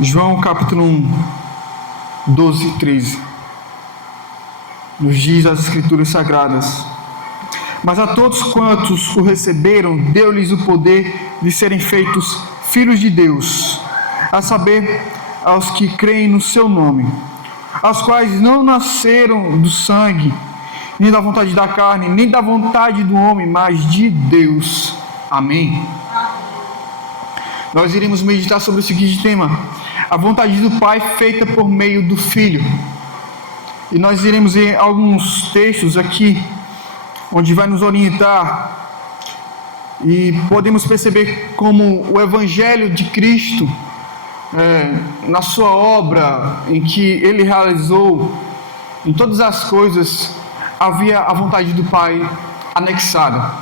João capítulo 1, 12 e 13. Nos diz as Escrituras Sagradas: mas a todos quantos o receberam, deu-lhes o poder de serem feitos filhos de Deus, a saber, aos que creem no seu nome, aos quais não nasceram do sangue, nem da vontade da carne, nem da vontade do homem, mas de Deus. Amém? Nós iremos meditar sobre o seguinte tema: a vontade do Pai feita por meio do Filho. E nós iremos ver alguns textos aqui, onde vai nos orientar, e podemos perceber como o Evangelho de Cristo, na sua obra, em que Ele realizou, em todas as coisas, havia a vontade do Pai anexada.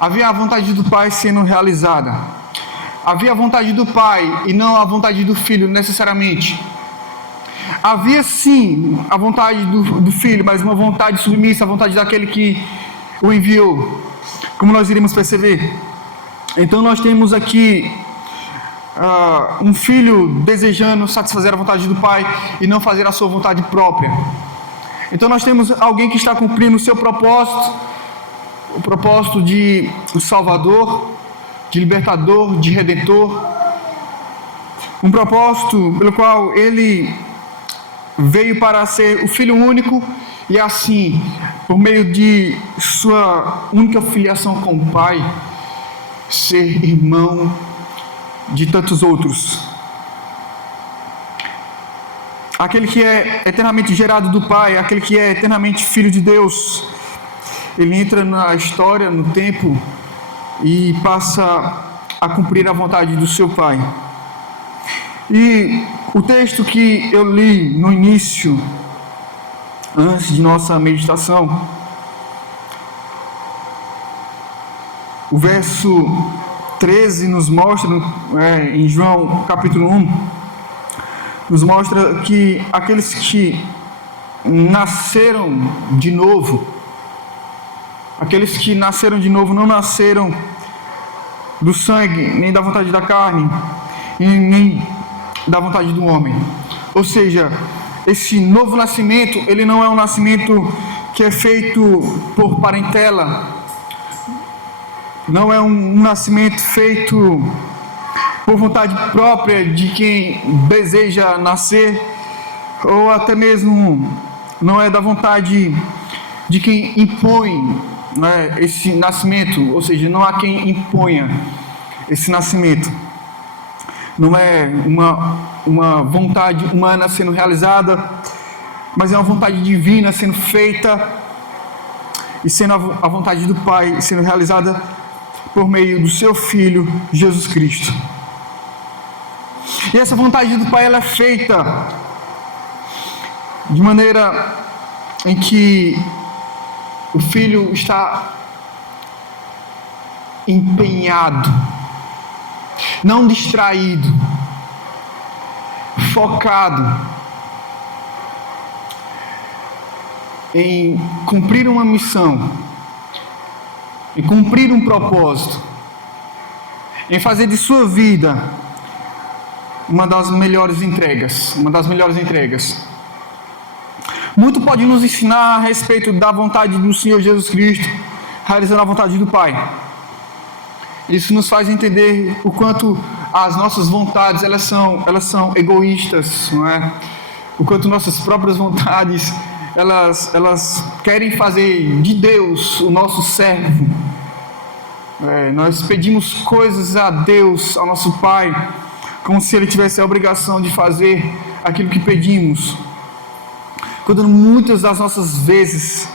Havia a vontade do Pai sendo realizada. Havia a vontade do Pai e não a vontade do Filho necessariamente. Havia sim a vontade do Filho, mas uma vontade submissa à vontade daquele que o enviou, como nós iremos perceber. Então nós temos aqui um filho desejando satisfazer a vontade do Pai e não fazer a sua vontade própria. Então nós temos alguém que está cumprindo o seu propósito, o propósito de Salvador, de libertador, de redentor, um propósito pelo qual ele veio para ser o Filho único e assim, por meio de sua única filiação com o Pai, ser irmão de tantos outros. Aquele que é eternamente gerado do Pai, aquele que é eternamente Filho de Deus, ele entra na história, no tempo, e passa a cumprir a vontade do seu Pai. E o texto que eu li no início, antes de nossa meditação, o verso 13 nos mostra, em João capítulo 1, nos mostra que aqueles que nasceram de novo, não nasceram do sangue, nem da vontade da carne, nem da vontade do homem. Ou seja, esse novo nascimento, ele não é um nascimento que é feito por parentela, não é um nascimento feito por vontade própria de quem deseja nascer, ou até mesmo não é da vontade de quem impõe, esse nascimento, ou seja, não há quem imponha esse nascimento. Não é uma vontade humana sendo realizada, mas é uma vontade divina sendo feita e sendo a vontade do Pai sendo realizada por meio do seu Filho, Jesus Cristo. E essa vontade do Pai, ela é feita de maneira em que o Filho está empenhado, não distraído, focado em cumprir uma missão, em cumprir um propósito, em fazer de sua vida uma das melhores entregas. Muito pode nos ensinar a respeito da vontade do Senhor Jesus Cristo, realizando a vontade do Pai. Isso nos faz entender o quanto as nossas vontades elas são egoístas, não é? O quanto nossas próprias vontades elas querem fazer de Deus o nosso servo. Nós pedimos coisas a Deus, ao nosso Pai, como se Ele tivesse a obrigação de fazer aquilo que pedimos, quando muitas das nossas vezes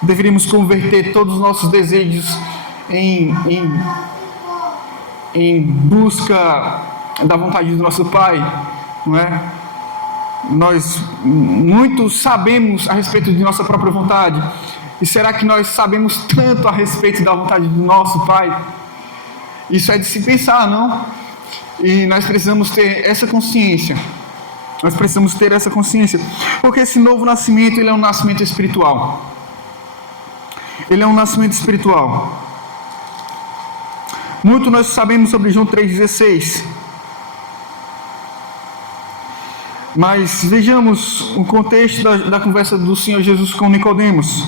deveríamos converter todos os nossos desejos em busca da vontade do nosso Pai, não é? Nós muito sabemos a respeito de nossa própria vontade, e será que nós sabemos tanto a respeito da vontade do nosso Pai? Isso é de se pensar, não? E nós precisamos ter essa consciência. Porque esse novo nascimento, ele é um nascimento espiritual. Muito nós sabemos sobre João 3,16. Mas vejamos o contexto da conversa do Senhor Jesus com Nicodemos.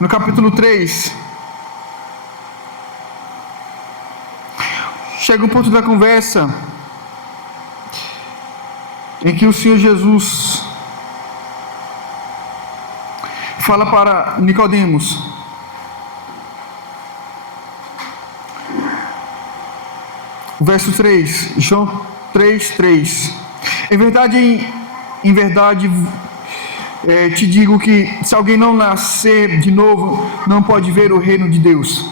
No capítulo 3, chega um ponto da conversa em que o Senhor Jesus fala para Nicodemos: verso 3, João 3:3. Em verdade, te digo que se alguém não nascer de novo, não pode ver o reino de Deus.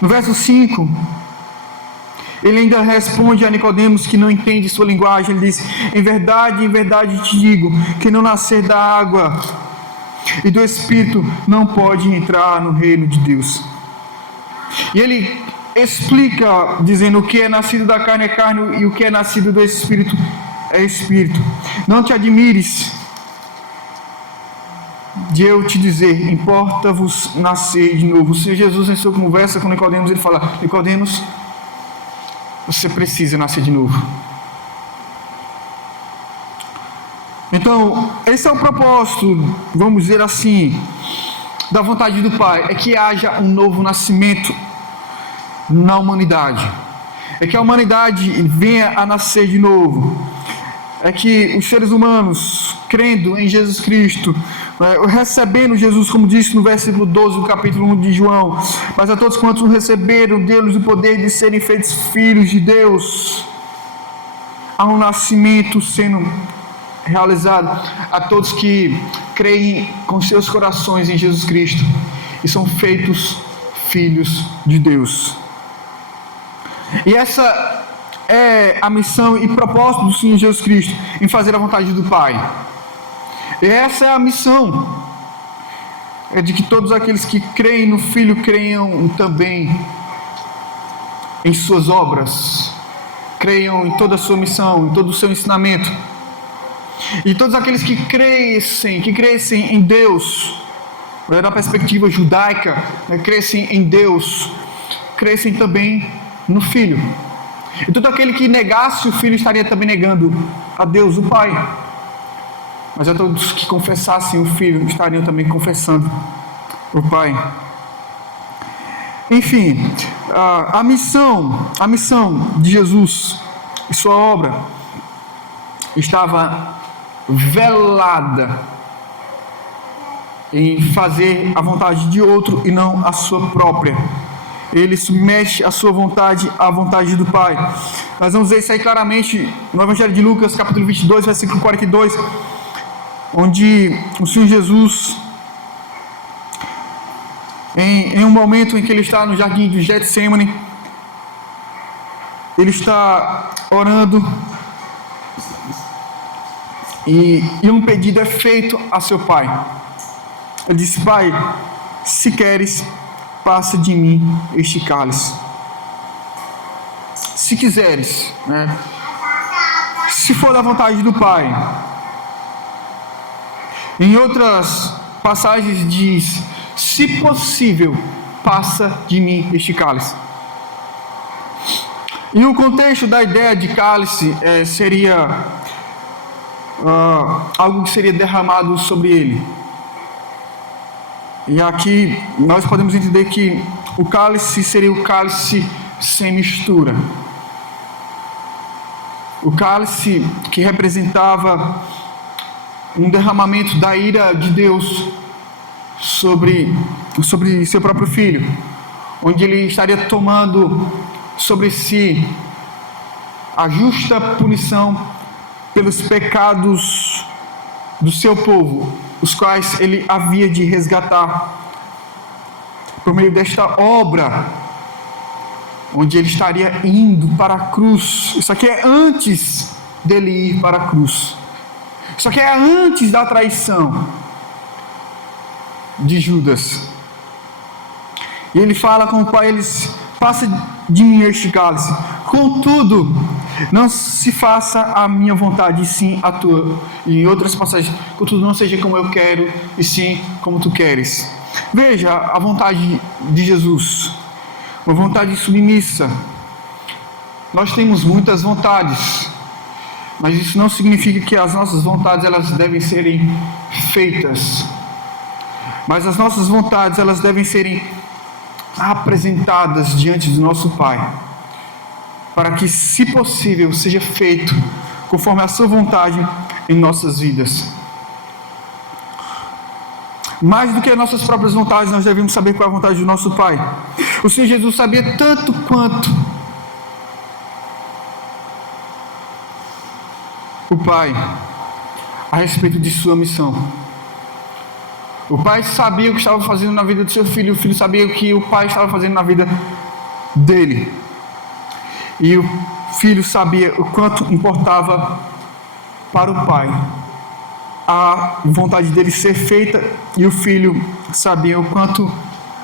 No verso 5, ele ainda responde a Nicodemos, que não entende sua linguagem. Ele diz: em verdade te digo, que não nascer da água e do Espírito não pode entrar no reino de Deus. E ele explica, dizendo: o que é nascido da carne é carne, e o que é nascido do Espírito é Espírito. Não te admires de eu te dizer: importa-vos nascer de novo. O Senhor Jesus, em sua conversa com Nicodemos, ele fala: Nicodemos, você precisa nascer de novo. Então, esse é o propósito, vamos dizer assim, da vontade do Pai: é que haja um novo nascimento na humanidade, é que a humanidade venha a nascer de novo, é que os seres humanos, crendo em Jesus Cristo, recebendo Jesus, como disse no versículo 12 do capítulo 1 de João: mas a todos quantos receberam, deu-lhes o poder de serem feitos filhos de Deus. Há um nascimento sendo realizado a todos que creem com seus corações em Jesus Cristo e são feitos filhos de Deus. E essa é a missão e propósito do Senhor Jesus Cristo, em fazer a vontade do Pai. E essa é a missão, é de que todos aqueles que creem no Filho creiam também em suas obras, creiam em toda a sua missão, em todo o seu ensinamento. E todos aqueles que crescem em Deus, da perspectiva judaica, crescem em Deus, crescem também no Filho. E todo aquele que negasse o Filho estaria também negando a Deus, o Pai. Mas a todos que confessassem o Filho estariam também confessando o Pai. Enfim, a missão de Jesus e sua obra estava velada em fazer a vontade de outro e não a sua própria. Ele submete a sua vontade à vontade do Pai. Nós vamos ver isso aí claramente no Evangelho de Lucas, capítulo 22, versículo 42, onde o Senhor Jesus, em um momento em que ele está no jardim de Getsemane, ele está orando e um pedido é feito a seu Pai. Ele disse: Pai, se queres, passa de mim este cálice. Se quiseres, se for da vontade do Pai. Em outras passagens diz: se possível, passa de mim este cálice. E o contexto da ideia de cálice seria algo que seria derramado sobre ele. E aqui nós podemos entender que o cálice seria o cálice sem mistura. O cálice que representava um derramamento da ira de Deus sobre seu próprio Filho, onde ele estaria tomando sobre si a justa punição pelos pecados do seu povo, os quais ele havia de resgatar por meio desta obra, onde ele estaria indo para a cruz. Isso aqui é antes dele ir para a cruz. Isso aqui é antes da traição de Judas. E ele fala com o Pai: eles passa de mim este cálice, contudo não se faça a minha vontade, e sim a tua. E em outras passagens: contudo não seja como eu quero, e sim como tu queres. Veja a vontade de Jesus, uma vontade submissa. Nós temos muitas vontades, Mas isso não significa que as nossas vontades elas devem serem feitas. Mas as nossas vontades elas devem serem apresentadas diante do nosso Pai, para que, se possível, seja feito conforme a sua vontade em nossas vidas. Mais do que as nossas próprias vontades, nós devemos saber qual é a vontade do nosso Pai. O Senhor Jesus sabia tanto quanto o Pai a respeito de sua missão. O Pai sabia o que estava fazendo na vida do seu filho, o filho sabia o que o Pai estava fazendo na vida dele. E o filho sabia o quanto importava para o Pai a vontade dele ser feita, e o filho sabia o quanto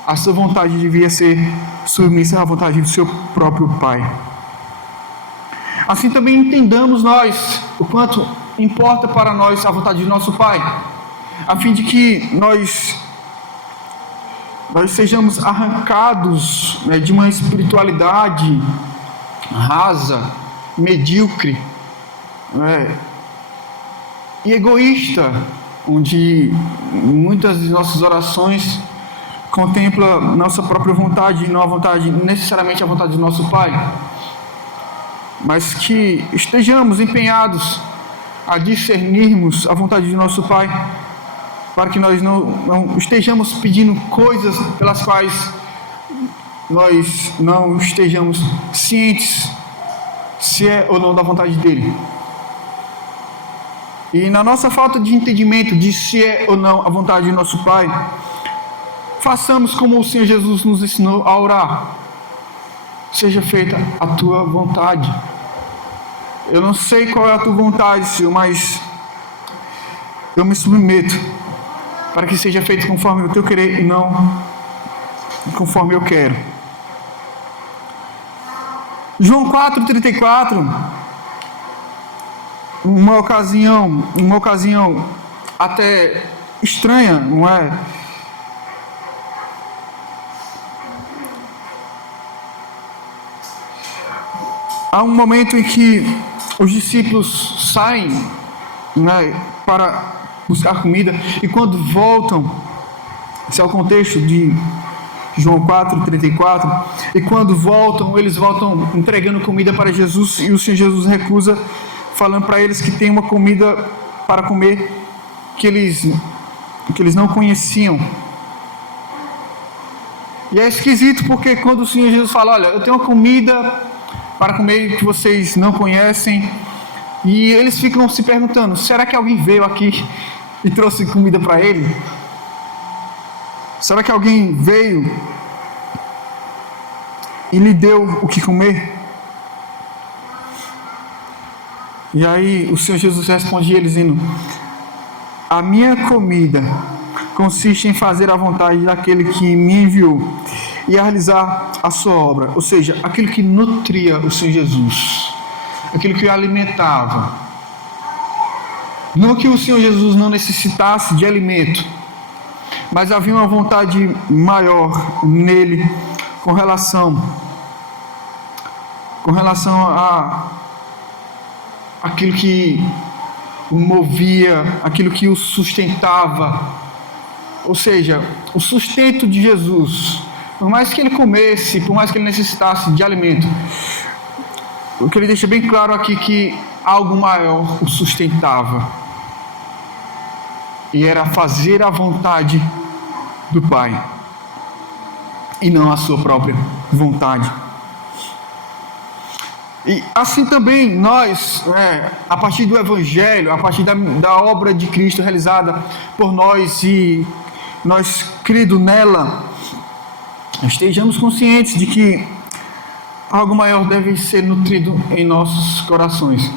a sua vontade devia ser submissa à vontade do seu próprio Pai. Assim também entendamos nós o quanto importa para nós a vontade do nosso Pai, a fim de que nós sejamos arrancados, de uma espiritualidade rasa, medíocre, e egoísta, onde muitas de nossas orações contemplam nossa própria vontade e não a vontade, necessariamente a vontade do nosso Pai, mas que estejamos empenhados a discernirmos a vontade do nosso Pai, para que nós não estejamos pedindo coisas pelas quais nós não estejamos cientes se é ou não da vontade dele. E na nossa falta de entendimento de se é ou não a vontade do nosso Pai, façamos como o Senhor Jesus nos ensinou a orar: seja feita a tua vontade. Eu não sei qual é a tua vontade, Senhor, mas eu me submeto para que seja feito conforme o teu querer e não conforme eu quero. João 4,34, uma ocasião até estranha, não é? Há um momento em que os discípulos saem, para buscar comida, e quando voltam, esse é o contexto de João 4,34, e quando voltam, eles voltam entregando comida para Jesus, e o Senhor Jesus recusa, falando para eles que tem uma comida para comer que eles não conheciam. E é esquisito, porque quando o Senhor Jesus fala: olha, eu tenho uma comida para comer que vocês não conhecem, e eles ficam se perguntando: será que alguém veio aqui e trouxe comida para ele? Será que alguém veio e lhe deu o que comer? E aí o Senhor Jesus responde a eles dizendo: a minha comida consiste em fazer a vontade daquele que me enviou e a realizar a sua obra. Ou seja, aquilo que nutria o Senhor Jesus, aquilo que o alimentava. Não que o Senhor Jesus não necessitasse de alimento, mas havia uma vontade maior nele com relação a aquilo que o movia, aquilo que o sustentava. Ou seja, o sustento de Jesus, por mais que ele comesse, por mais que ele necessitasse de alimento, o que ele deixa bem claro aqui que algo maior o sustentava, e era fazer a vontade do Pai e não a sua própria vontade. E assim também nós, a partir do Evangelho, a partir da obra de Cristo realizada por nós, e nós crido nela, estejamos conscientes de que algo maior deve ser nutrido em nossos corações.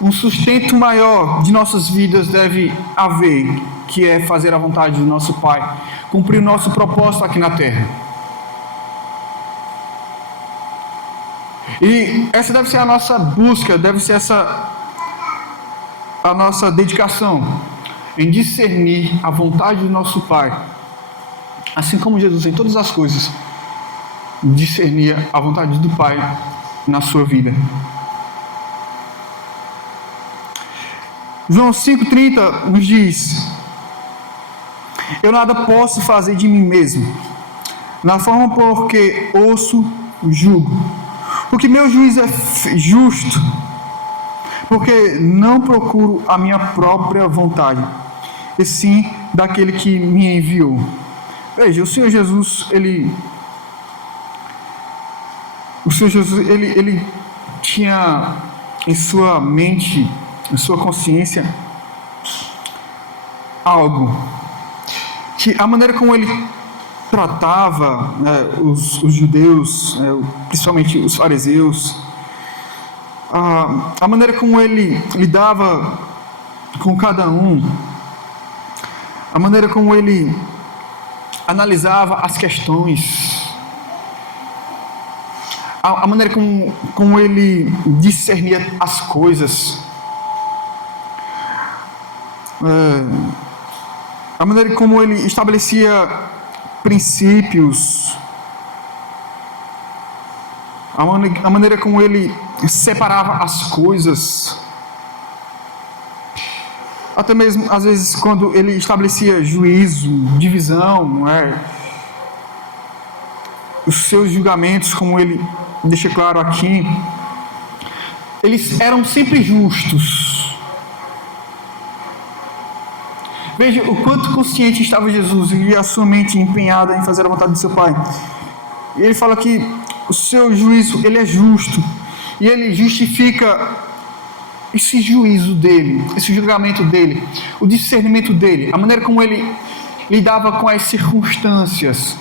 Um sustento maior de nossas vidas deve haver, que é fazer a vontade do nosso Pai, cumprir o nosso propósito aqui na terra. E essa deve ser a nossa busca, deve ser essa a nossa dedicação, em discernir a vontade do nosso Pai, assim como Jesus em todas as coisas discernia a vontade do Pai na sua vida. João 5,30 nos diz: eu nada posso fazer de mim mesmo, na forma porque ouço, julgo. Porque meu juízo é justo, porque não procuro a minha própria vontade, e sim daquele que me enviou. Veja, o Senhor Jesus, ele tinha em sua mente, em sua consciência, algo que a maneira como ele tratava, né, os judeus, principalmente os fariseus, a maneira como ele lidava com cada um, a maneira como ele analisava as questões, a maneira como ele discernia as coisas, a maneira como ele estabelecia princípios, a maneira como ele separava as coisas, até mesmo às vezes quando ele estabelecia juízo, divisão, não é? Os seus julgamentos, como ele deixa claro aqui, eles eram sempre justos. Veja o quanto consciente estava Jesus e a sua mente empenhada em fazer a vontade do seu Pai. E ele fala que o seu juízo, ele é justo, e ele justifica esse juízo dele, esse julgamento dele, o discernimento dele, a maneira como ele lidava com as circunstâncias,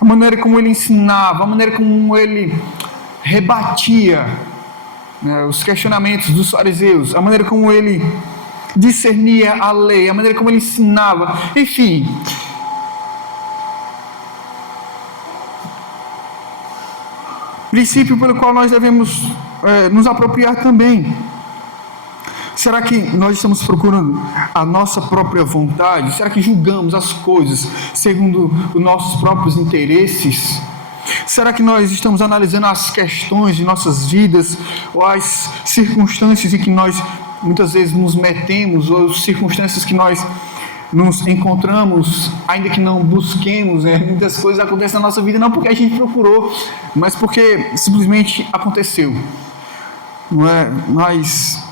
a maneira como ele ensinava, a maneira como ele rebatia, né, os questionamentos dos fariseus, a maneira como ele discernia a lei, a maneira como ele ensinava, enfim. Princípio pelo qual nós devemos nos apropriar também. Será que nós estamos procurando a nossa própria vontade? Será que julgamos as coisas segundo os nossos próprios interesses? Será que nós estamos analisando as questões de nossas vidas, ou as circunstâncias em que nós muitas vezes nos metemos, ou as circunstâncias que nós nos encontramos, ainda que não busquemos, né? Muitas coisas acontecem na nossa vida não porque a gente procurou, mas porque simplesmente aconteceu, não é? Mas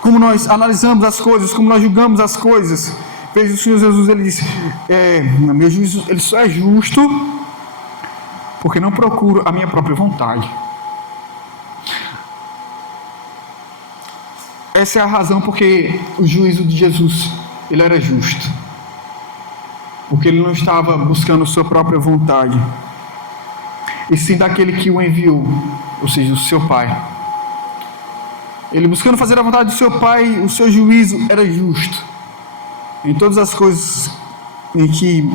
como nós analisamos as coisas, como nós julgamos as coisas. Veja, o Senhor Jesus, ele diz: meu juízo, ele só é justo porque não procuro a minha própria vontade. Essa é a razão porque o juízo de Jesus, ele era justo, porque ele não estava buscando sua própria vontade, e sim daquele que o enviou, ou seja, o seu Pai. Ele buscando fazer a vontade do seu Pai, o seu juízo era justo em todas as coisas em que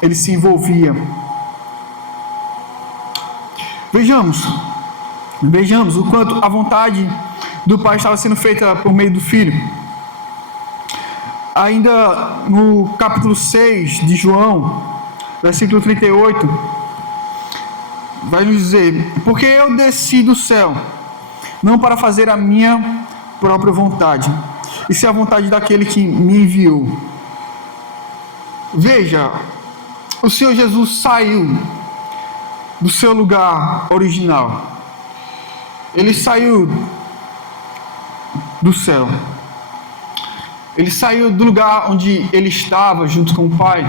ele se envolvia. Vejamos o quanto a vontade do Pai estava sendo feita por meio do Filho. Ainda no capítulo 6 de João, versículo 38, vai nos dizer: porque eu desci do céu, não para fazer a minha própria vontade, e sim a vontade daquele que me enviou. Veja, o Senhor Jesus saiu do seu lugar original. Ele saiu do céu. Ele saiu do lugar onde ele estava junto com o Pai.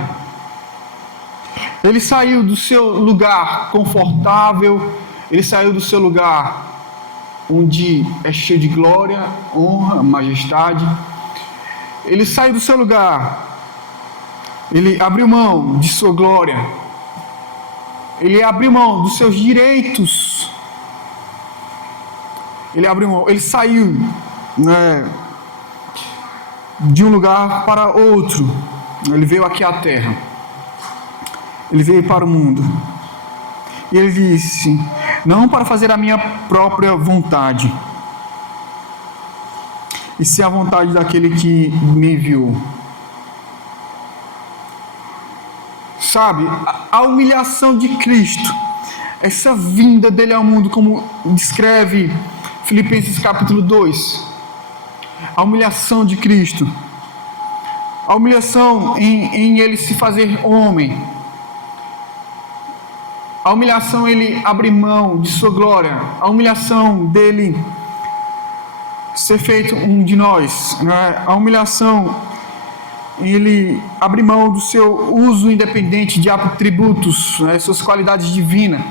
Ele saiu do seu lugar confortável. Ele saiu do seu lugar onde é cheio de glória, honra, majestade. Ele saiu do seu lugar. Ele abriu mão de sua glória. Ele abriu mão dos seus direitos. Ele abriu mão. Ele saiu, né, de um lugar para outro. Ele veio aqui à terra. Ele veio para o mundo. E ele disse: não para fazer a minha própria vontade, e sim a vontade daquele que me enviou. Sabe, a humilhação de Cristo, essa vinda dele ao mundo, como descreve Filipenses capítulo 2, A humilhação de Cristo. A humilhação em Ele se fazer homem. A humilhação Ele abrir mão de sua glória. A humilhação dele ser feito um de nós. A humilhação Ele abrir mão do seu uso independente de atributos, suas qualidades divinas.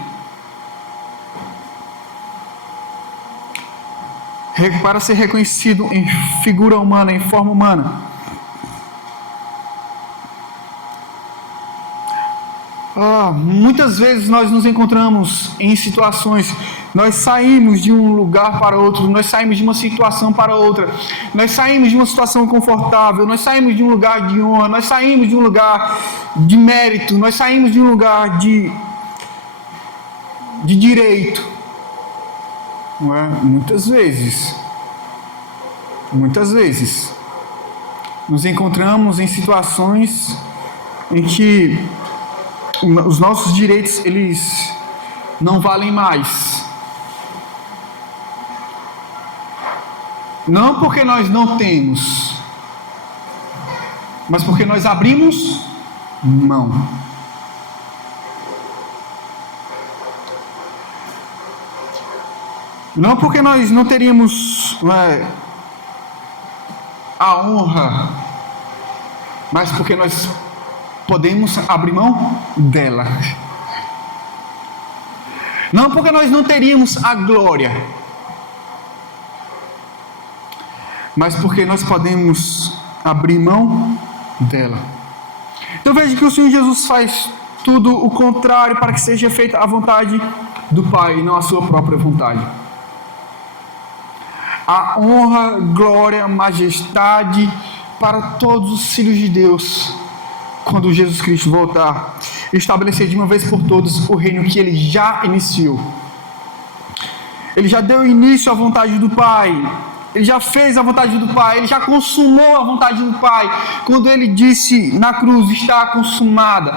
Para ser reconhecido em figura humana, em forma humana. Muitas vezes nós nos encontramos em situações, nós saímos de um lugar para outro, nós saímos de uma situação para outra, nós saímos de uma situação confortável, nós saímos de um lugar de honra, nós saímos de um lugar de mérito, nós saímos de um lugar de direito. Não é? Muitas vezes nos encontramos em situações em que os nossos direitos eles não valem mais. Não porque nós não temos, mas porque nós abrimos mão. Não porque nós não teríamos a honra, mas porque nós podemos abrir mão dela. Não porque nós não teríamos a glória, mas porque nós podemos abrir mão dela. Então veja que o Senhor Jesus faz tudo o contrário para que seja feita a vontade do Pai e não a sua própria vontade. A honra, glória, majestade para todos os filhos de Deus quando Jesus Cristo voltar e estabelecer de uma vez por todas o reino que Ele já iniciou. Ele já deu início à vontade do Pai. Ele já fez a vontade do Pai. Ele já consumou a vontade do Pai. Quando Ele disse na cruz, está consumada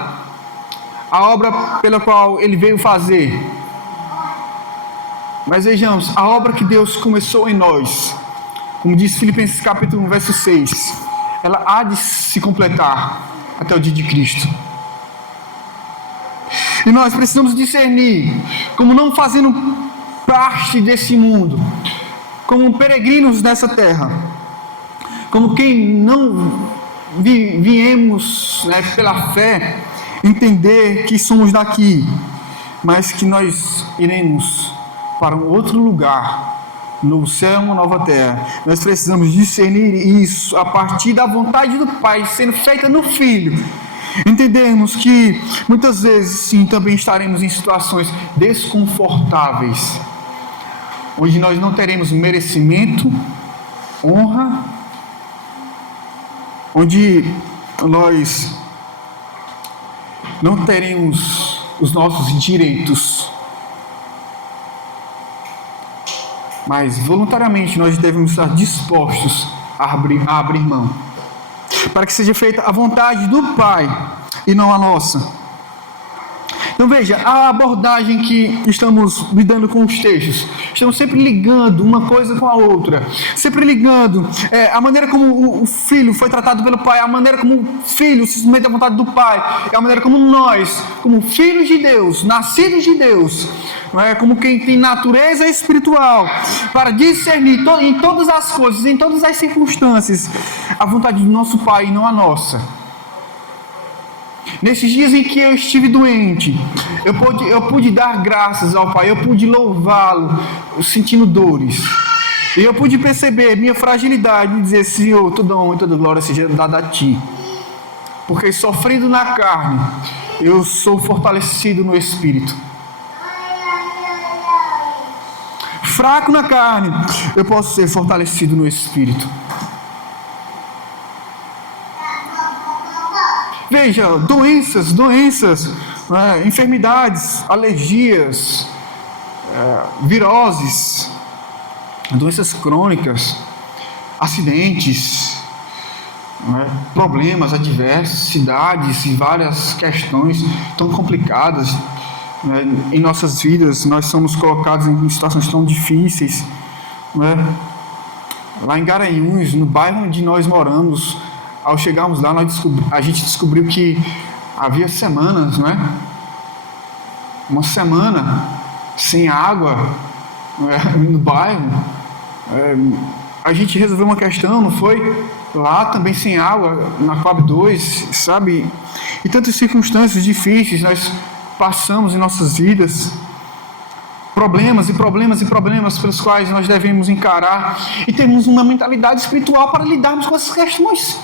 a obra pela qual Ele veio fazer. Mas vejamos, a obra que Deus começou em nós, como diz Filipenses capítulo 1, verso 6, ela há de se completar até o dia de Cristo. E nós precisamos discernir, como não fazendo parte desse mundo, como peregrinos nessa terra, como quem não viemos pela fé, entender que somos daqui, mas que nós iremos para um outro lugar, no céu, uma nova terra. Nós precisamos discernir isso a partir da vontade do Pai sendo feita no Filho. Entendermos que muitas vezes sim também estaremos em situações desconfortáveis, onde nós não teremos merecimento, honra, onde nós não teremos os nossos direitos. Mas voluntariamente nós devemos estar dispostos a abrir mão, para que seja feita a vontade do Pai e não a nossa. Então veja, a abordagem que estamos lidando com os textos, estamos sempre ligando uma coisa com a outra, sempre ligando a maneira como o filho foi tratado pelo pai, a maneira como o filho se submete à vontade do pai, a maneira como nós, como filhos de Deus, nascidos de Deus, como quem tem natureza espiritual, para discernir em todas as coisas, em todas as circunstâncias, a vontade do nosso Pai e não a nossa. Nesses dias em que eu estive doente, eu pude dar graças ao Pai, eu pude louvá-lo, sentindo dores. E eu pude perceber minha fragilidade e dizer: Senhor, toda honra e toda glória seja dada a Ti. Porque sofrendo na carne, eu sou fortalecido no Espírito. Fraco na carne, eu posso ser fortalecido no Espírito. Veja, doenças, enfermidades, alergias, viroses, doenças crônicas, acidentes, problemas adversidades e várias questões tão complicadas em nossas vidas. Nós somos colocados em situações tão difíceis, lá em Garanhuns, no bairro onde nós moramos. Ao chegarmos lá, a gente descobriu que havia semanas, não é? Uma semana sem água no bairro. A gente resolveu uma questão, não foi? Lá também sem água, na Coab 2, sabe? E tantas circunstâncias difíceis nós passamos em nossas vidas. Problemas e problemas e problemas pelos quais nós devemos encarar. E temos uma mentalidade espiritual para lidarmos com essas questões.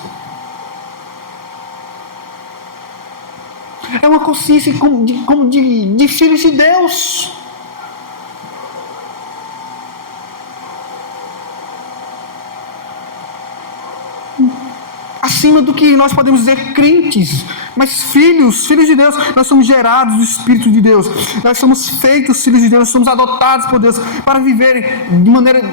É uma consciência como de filhos de Deus. Acima do que nós podemos dizer crentes, mas filhos de Deus. Nós somos gerados do Espírito de Deus. Nós somos feitos filhos de Deus, somos adotados por Deus para viver de maneira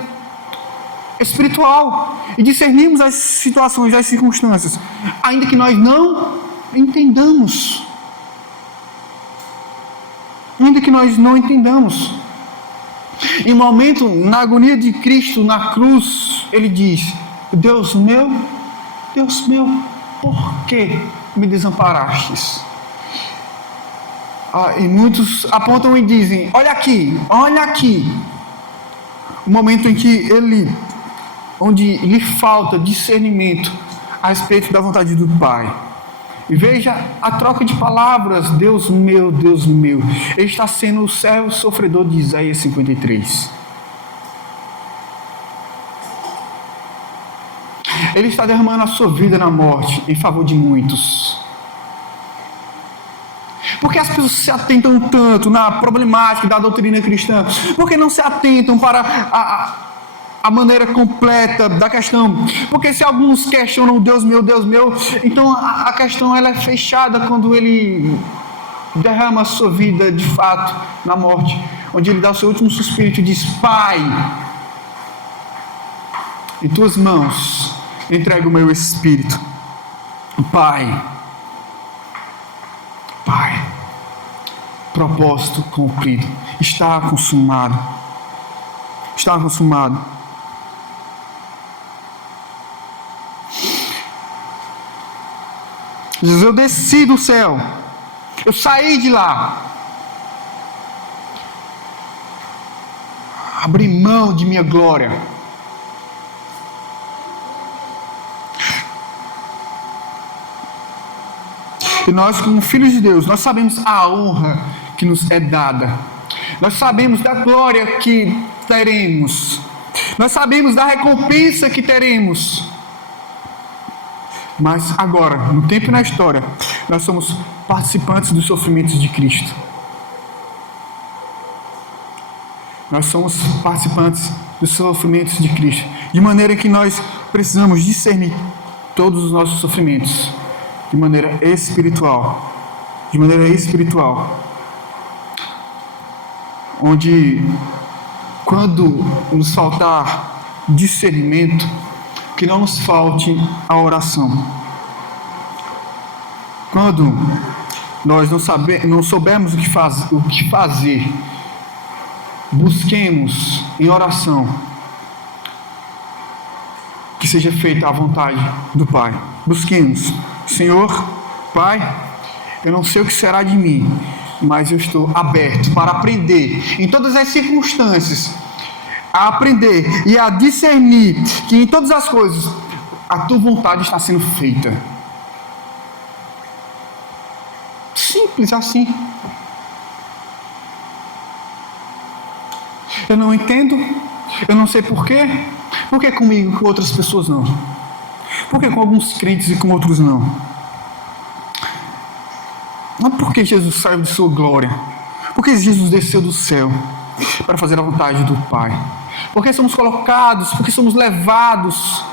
espiritual e discernirmos as situações, as circunstâncias, ainda que nós não entendamos. Ainda que nós não entendamos. Em um momento, na agonia de Cristo na cruz, ele diz: Deus meu, por que me desamparastes? E muitos apontam e dizem: olha aqui. O momento em que onde lhe falta discernimento a respeito da vontade do Pai. E veja a troca de palavras: Deus meu. Ele está sendo o servo sofredor de Isaías 53. Ele está derramando a sua vida na morte em favor de muitos. Por que as pessoas se atentam tanto na problemática da doutrina cristã? Por que não se atentam para a maneira completa da questão? Porque se alguns questionam Deus meu, então a questão ela é fechada quando ele derrama a sua vida de fato na morte, onde ele dá o seu último suspiro e diz: Pai, em tuas mãos entrego o meu espírito. Pai, propósito cumprido, está consumado. Jesus: eu desci do céu, eu saí de lá, abri mão de minha glória. E nós, como filhos de Deus, nós sabemos a honra que nos é dada. Nós sabemos da glória que teremos. Nós sabemos da recompensa que teremos. Mas agora, no tempo e na história, nós somos participantes dos sofrimentos de Cristo. Nós somos participantes dos sofrimentos de Cristo. De maneira que nós precisamos discernir todos os nossos sofrimentos de maneira espiritual. Onde, quando nos faltar discernimento, que não nos falte a oração. Quando nós não soubermos o que fazer, busquemos em oração que seja feita a vontade do Pai. Busquemos: Senhor, Pai, eu não sei o que será de mim, mas eu estou aberto para aprender em todas as circunstâncias, a aprender e a discernir que em todas as coisas a tua vontade está sendo feita. Simples assim. Eu não entendo, eu não sei porquê. Por que comigo e com outras pessoas não? Por que com alguns crentes e com outros não? Não porque Jesus saiu de sua glória. Porque Jesus desceu do céu para fazer a vontade do Pai. Porque somos colocados, porque somos levados.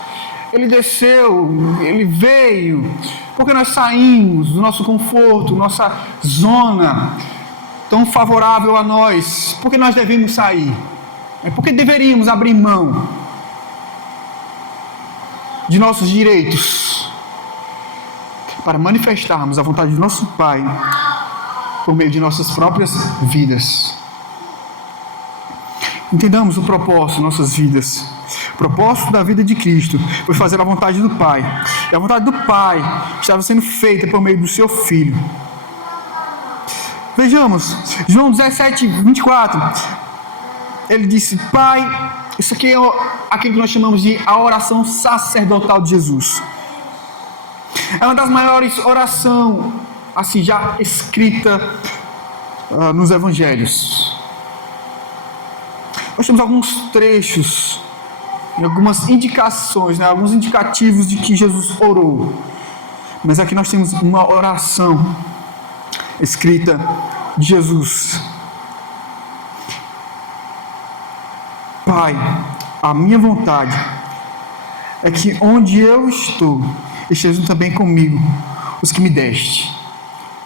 Ele desceu, Ele veio. Porque nós saímos do nosso conforto, nossa zona tão favorável a nós. Porque nós devemos sair. Porque deveríamos abrir mão de nossos direitos para manifestarmos a vontade do nosso Pai por meio de nossas próprias vidas. Entendamos o propósito de nossas vidas. O propósito da vida de Cristo foi fazer a vontade do Pai. E a vontade do Pai estava sendo feita por meio do seu Filho. Vejamos, João 17, 24. Ele disse: Pai, isso aqui é aquilo que nós chamamos de a oração sacerdotal de Jesus. É uma das maiores orações assim já escrita nos evangelhos. Nós temos alguns trechos, algumas indicações, alguns indicativos de que Jesus orou. Mas aqui nós temos uma oração escrita de Jesus. Pai, a minha vontade é que onde eu estou, estejam também comigo os que me deste.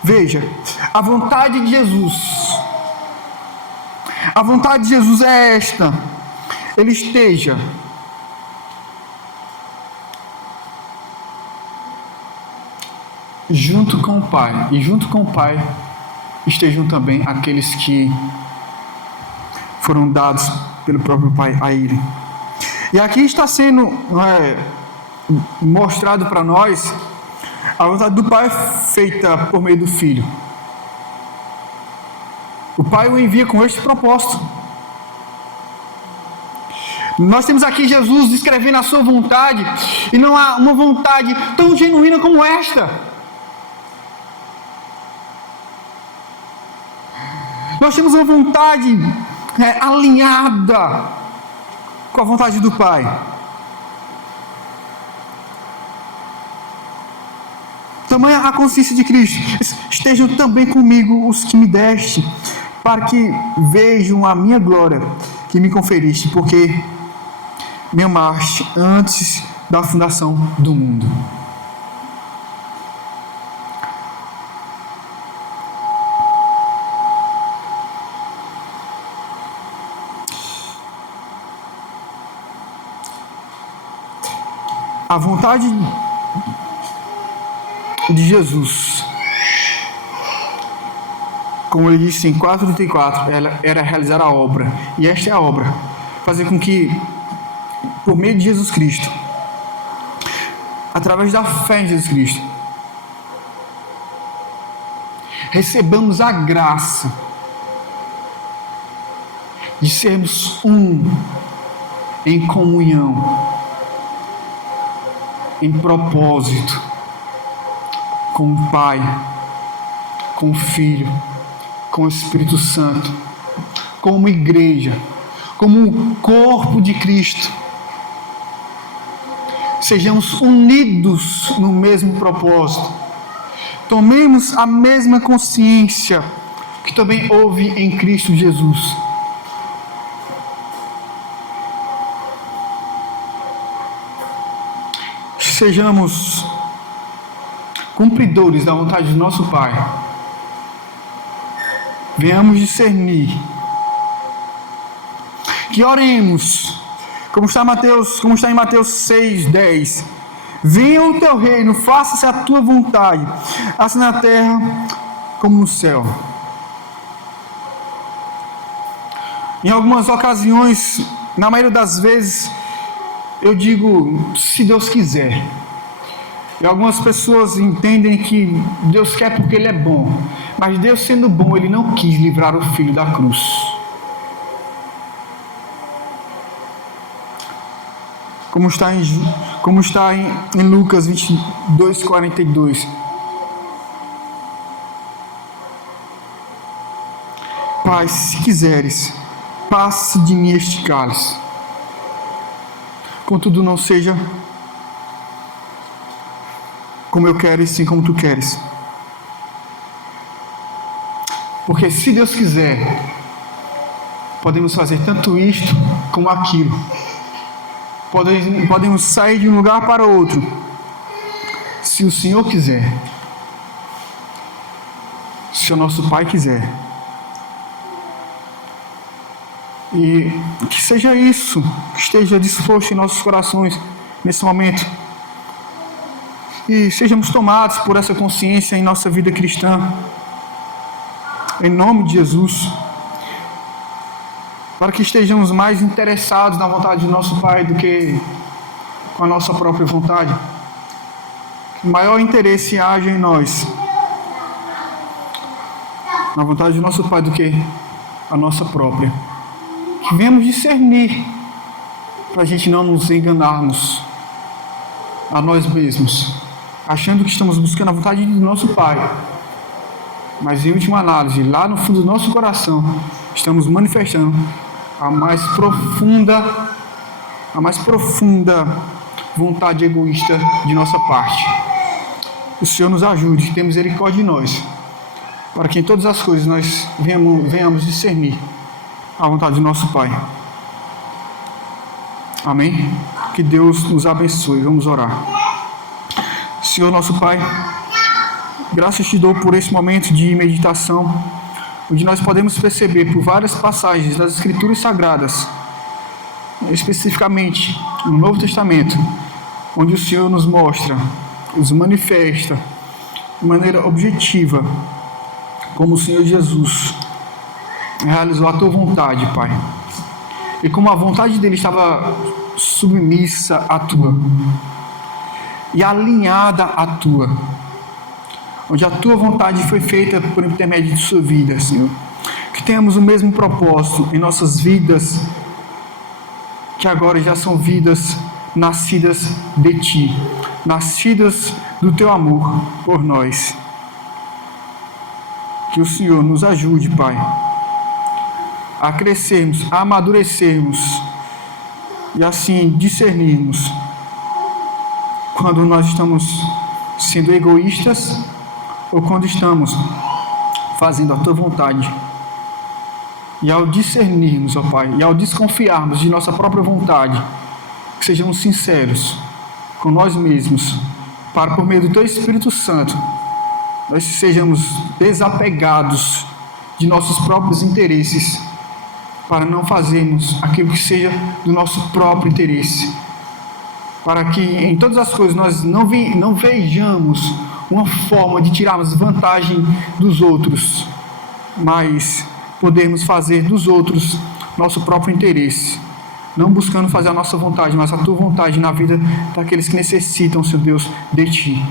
Veja, a vontade de Jesus, a vontade de Jesus é esta: Ele esteja junto com o Pai, e junto com o Pai estejam também aqueles que foram dados pelo próprio Pai a Ele. E aqui está sendo mostrado para nós a vontade do Pai feita por meio do Filho. O Pai o envia com este propósito. Nós temos aqui Jesus descrevendo a sua vontade, e não há uma vontade tão genuína como esta. Nós temos uma vontade alinhada com a vontade do Pai. Tamanha a consciência de Cristo: estejam também comigo os que me deste, para que vejam a minha glória que me conferiste, porque me amaste antes da fundação do mundo. A vontade de Jesus, como ele disse em 4:34, era realizar a obra. E esta é a obra: fazer com que, por meio de Jesus Cristo, através da fé em Jesus Cristo, recebamos a graça de sermos um em comunhão, em propósito, com o Pai, com o Filho, com o Espírito Santo, como igreja, como o corpo de Cristo. Sejamos unidos no mesmo propósito. Tomemos a mesma consciência que também houve em Cristo Jesus. Sejamos cumpridores da vontade do nosso Pai. Venhamos discernir. Que oremos, como está em Mateus 6:10. Venha o teu reino, faça-se a tua vontade, assim na terra como no céu. Em algumas ocasiões, na maioria das vezes, eu digo, se Deus quiser. E algumas pessoas entendem que Deus quer porque Ele é bom. Mas Deus, sendo bom, Ele não quis livrar o Filho da cruz. Como está em Lucas 22:42. Pai, se quiseres, passe de mim este cálice. Contudo, não seja como eu quero, e sim como tu queres. Porque se Deus quiser, podemos fazer tanto isto como aquilo. Podemos sair de um lugar para outro, se o Senhor quiser. Se o nosso Pai quiser. E que seja isso, que esteja disposto em nossos corações nesse momento. E sejamos tomados por essa consciência em nossa vida cristã. Em nome de Jesus. para que estejamos mais interessados na vontade do nosso Pai do que com a nossa própria vontade. Que maior interesse haja em nós, na vontade do nosso Pai do que a nossa própria. Que venhamos discernir, para a gente não nos enganarmos a nós mesmos, achando que estamos buscando a vontade do nosso Pai, mas em última análise, lá no fundo do nosso coração, estamos manifestando a mais profunda vontade egoísta de nossa parte. O Senhor nos ajude, tenha misericórdia de nós, para que em todas as coisas nós venhamos discernir a vontade do nosso Pai. Amém? Que Deus nos abençoe. Vamos orar. Senhor nosso Pai, graças te dou por esse momento de meditação, onde nós podemos perceber por várias passagens das Escrituras Sagradas, especificamente no Novo Testamento, onde o Senhor nos mostra, nos manifesta de maneira objetiva como o Senhor Jesus realizou a tua vontade, Pai, e como a vontade dele estava submissa à tua e alinhada à tua, onde a tua vontade foi feita por intermédio de sua vida, Senhor. Que tenhamos o mesmo propósito em nossas vidas, que agora já são vidas nascidas de ti, nascidas do teu amor por nós. Que o Senhor nos ajude, Pai, a crescermos, a amadurecermos e assim discernirmos quando nós estamos sendo egoístas ou quando estamos fazendo a tua vontade. E ao discernirmos, ó Pai, e ao desconfiarmos de nossa própria vontade, que sejamos sinceros com nós mesmos, para por meio do teu Espírito Santo, nós sejamos desapegados de nossos próprios interesses, para não fazermos aquilo que seja do nosso próprio interesse, para que em todas as coisas nós não vejamos uma forma de tirarmos vantagem dos outros, mas podermos fazer dos outros nosso próprio interesse, não buscando fazer a nossa vontade, mas a tua vontade na vida daqueles que necessitam, Senhor Deus, de ti.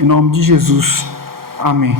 Em nome de Jesus. Amém.